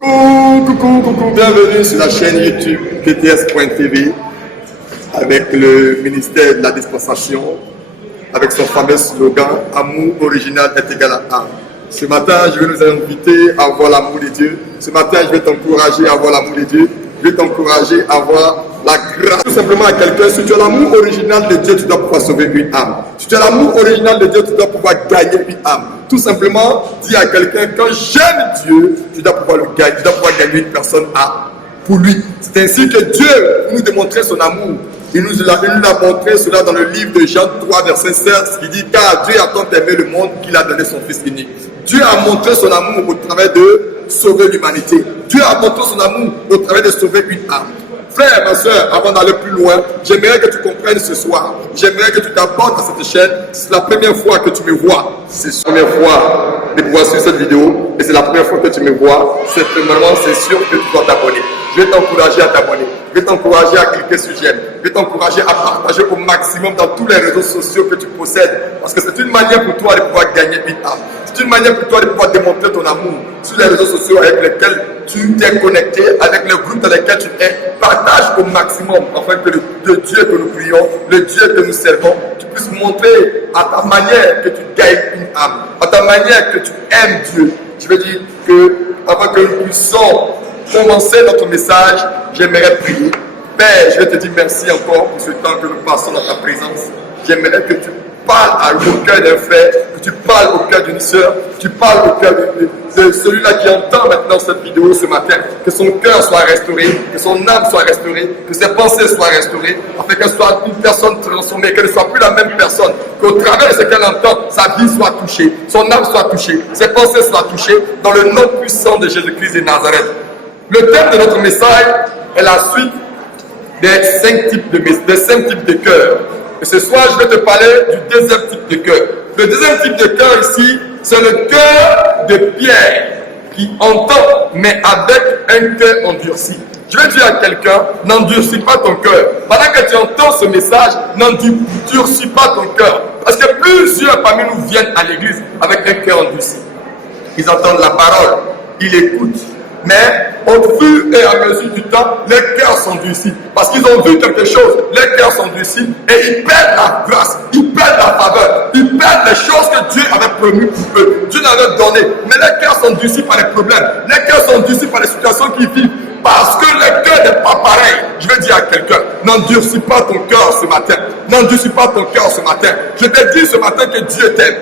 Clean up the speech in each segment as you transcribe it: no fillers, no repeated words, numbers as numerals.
Coucou, bienvenue sur la chaîne YouTube PTS.tv avec le ministère de la dispensation, avec son fameux slogan « Amour original est égal à âme ». Ce matin, je vais nous inviter à avoir l'amour de Dieu. Ce matin, je vais t'encourager à avoir l'amour de Dieu. Je vais t'encourager à avoir la grâce. Tout simplement à quelqu'un, si tu as l'amour original de Dieu, tu dois pouvoir sauver une âme. Si tu as l'amour original de Dieu, tu dois pouvoir gagner une âme. Tout simplement, dis à quelqu'un, quand j'aime Dieu, tu dois pouvoir le gagner, tu dois pouvoir gagner une personne pour lui. C'est ainsi que Dieu nous démontrait son amour. Il nous a montré cela dans le livre de Jean 3, verset 16, qui dit « Car Dieu a tant aimé le monde qu'il a donné son Fils unique. » Dieu a montré son amour au travers de sauver l'humanité. Dieu a montré son amour au travers de sauver une âme. Frère, ma soeur, avant d'aller plus loin, j'aimerais que tu comprennes ce soir. J'aimerais que tu t'abonnes à cette chaîne. C'est la première fois que tu me vois. C'est la première fois de pouvoir suivre cette vidéo. Et c'est la première fois que tu me vois. C'est sûr que tu dois t'abonner. Je vais t'encourager à t'abonner. Je vais t'encourager à cliquer sur j'aime. Je vais t'encourager à partager au maximum dans tous les réseaux sociaux que tu possèdes. Parce que c'est une manière pour toi de pouvoir gagner une âme. C'est une manière pour toi de pouvoir démontrer ton amour sur les réseaux sociaux avec lesquels tu t'es connecté, avec les groupes dans lesquels tu es. Partage au maximum afin que le Dieu que nous prions, le Dieu que nous servons, tu puisses montrer à ta manière que tu gagnes une âme, à ta manière que tu aimes Dieu. Je veux dire que avant que nous puissions commencer notre message, j'aimerais prier. Père, je vais te dire merci encore pour ce temps que nous passons dans ta présence. J'aimerais que tu parles au cœur d'un frère, que tu parles au cœur d'une sœur, que tu parles au cœur de celui-là qui entend maintenant cette vidéo ce matin, que son cœur soit restauré, que son âme soit restaurée, que ses pensées soient restaurées, afin qu'elle soit une personne transformée, qu'elle ne soit plus la même personne, qu'au travers de ce qu'elle entend, sa vie soit touchée, son âme soit touchée, ses pensées soient touchées, dans le nom puissant de Jésus-Christ de Nazareth. Le thème de notre message est la suite des 5 types de cœurs. Et ce soir, je vais te parler du deuxième type de cœur. Le deuxième type de cœur ici, c'est le cœur de Pierre qui entend, mais avec un cœur endurci. Je vais dire à quelqu'un, n'endurcis pas ton cœur. Pendant que tu entends ce message, n'endurcis pas ton cœur. Parce que plusieurs parmi nous viennent à l'église avec un cœur endurci. Ils entendent la parole, ils écoutent. Mais au fur et à mesure du temps, les cœurs s'endurcissent. Parce qu'ils ont vu quelque chose, les cœurs s'endurcissent et ils perdent la grâce, ils perdent la faveur, ils perdent les choses que Dieu avait promis pour eux. Dieu l'avait donné. Mais les cœurs s'endurcissent par les problèmes, les cœurs s'endurcissent par les situations qu'ils vivent. Parce que le cœur n'est pas pareil. Je vais dire à quelqu'un, n'endurcis pas ton cœur ce matin. N'endurcis pas ton cœur ce matin. Je te dis ce matin que Dieu t'aime.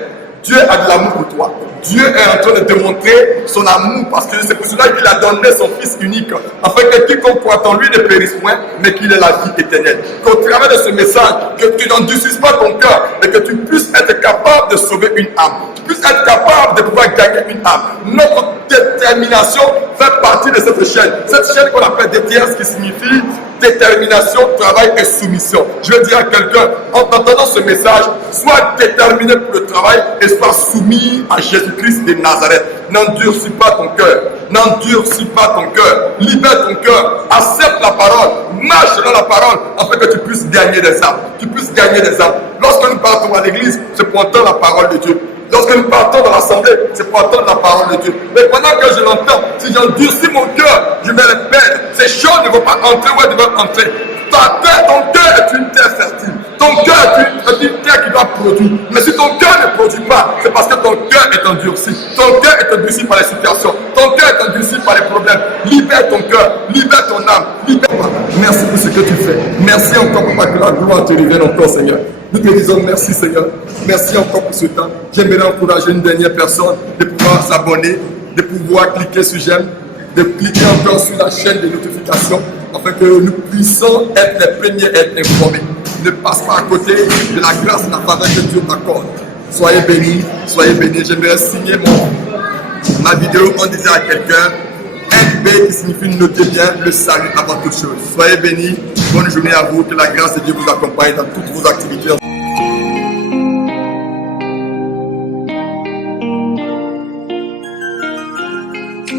Dieu a de l'amour pour toi. Dieu est en train de démontrer son amour parce que c'est pour cela qu'il a donné son Fils unique, afin que quiconque croit en lui ne périsse point, mais qu'il ait la vie éternelle. Qu'au travers de ce message, que tu n'endurcisses pas ton cœur, mais que tu puisses être capable de sauver une âme. Tu puisses être capable de pouvoir gagner une âme. Notre détermination fait partie de cette chaîne. Cette chaîne qu'on appelle DTS qui signifie détermination, travail et soumission. Je veux dire à quelqu'un, en entendant ce message, sois déterminé pour le travail et sois soumis à Jésus-Christ de Nazareth. N'endurcis pas ton cœur. N'endurcis pas ton cœur. Libère ton cœur. Accepte la parole. Marche dans la parole afin que tu puisses gagner des âmes. Tu puisses gagner des âmes. Lorsque nous partons à l'église, c'est pour entendre la parole de Dieu. Lorsque nous partons dans l'assemblée, c'est pour entendre la parole de Dieu. Mais pendant que je l'entends, si j'endurcis mon cœur, je vais les perdre. Ces choses ne vont pas entrer où elles doivent entrer. Ton cœur est une terre fertile. Ton cœur est une terre qui doit produire. Mais si ton cœur ne produit pas, c'est parce que ton cœur est endurci. Ton cœur est endurci par les situations. Ton cœur est endurci par les problèmes. Libère ton cœur, libère ton âme, libère-toi. Merci pour ce que tu fais. Merci encore pour que la gloire te revienne encore, Seigneur. Nous te disons merci, Seigneur. Merci encore pour ce temps. J'aimerais encourager une dernière personne de pouvoir s'abonner, de pouvoir cliquer sur j'aime, de cliquer encore sur la chaîne de notification afin que nous puissions être les premiers à être informés. Ne passe pas à côté de la grâce et de la faveur que Dieu t'accorde. Soyez bénis, soyez bénis. J'aimerais signer ma vidéo en disant à quelqu'un NB qui signifie notez bien le salut avant toute chose. Soyez bénis, bonne journée à vous, que la grâce de Dieu vous accompagne dans toutes vos activités.